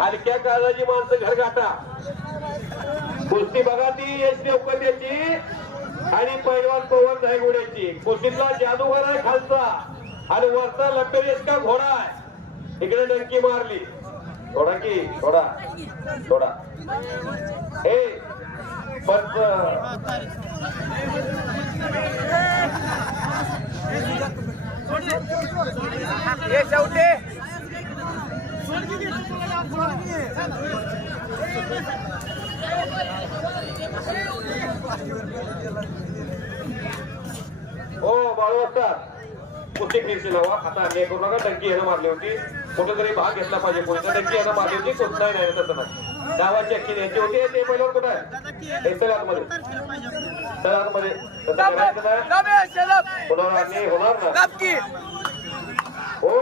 हलक्या काळजाची माणसं घर गाठा. कुस्ती बघा ती यश देवकन्याची आणि पैलवान पवन धायगुड्याची. कुस्तीतला जादूगार आहे खालचा आणि वरचा लंबेश का घोडा आहे. इकडे डंकी मारली. थोडा की थोडा थोडा हे पंच हो बाळू कुस्ती फिरची लावा. आता अन्याय करू नका. डंकी यानं मारली होती. कुठेतरी भाग घेतला पाहिजे. कोणत्या डंकी यानं मारली होती. कोणताही नाही तसं नाही. डावाची अख्खी न्यायची होती. ते पहिल्यावर कुठं आहे. चल आतमध्ये चल आतमध्ये. तसं करायचं नाही. होणार अन्याय होणार ना. हो